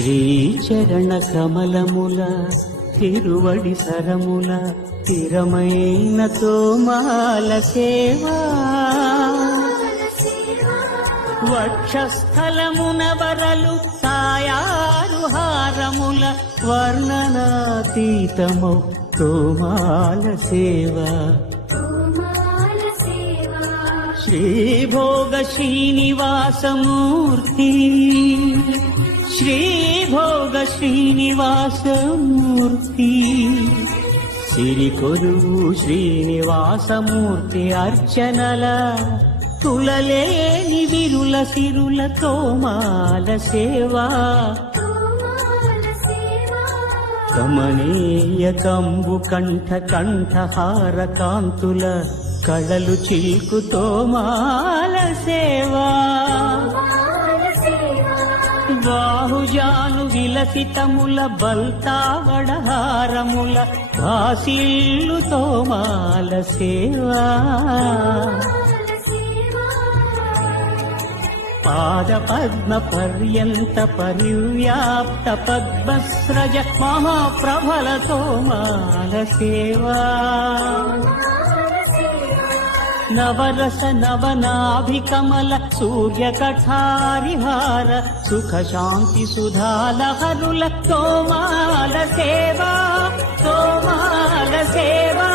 శ్రీచరణ కమలముల తిరువడి సరముల స్థిరమైన తోమాల సేవా వక్షస్థలమున వరలు తాయారు హారముల వర్ణనాతీతమౌ తోమాల సేవా శ్రీభోగ శ్రీనివాసమూర్తి శ్రీభోగ శ్రీనివాసమూర్తి సిరికొలువు శ్రీనివాసమూర్తి అర్చనల తులలేని విరుల సిరుల తోమాల సేవా కమనీయ కంబు కంఠ కంఠహార కాంతుల కళలు చిల్కు తోమాల సేవా బాహుజాను విలసితముల బల్తావడహారముల కాశీల్లు తోమాల సేవా పాద పద్మ పర్యంత పరివ్యాప్త పద్మస్రజ మహాప్రభల తోమాల సేవా నవరస నవనాభికమల సూర్యకఠారిహార సుఖ శాంతి సుధాలహరుల తోమాల సేవా తోమాల సేవా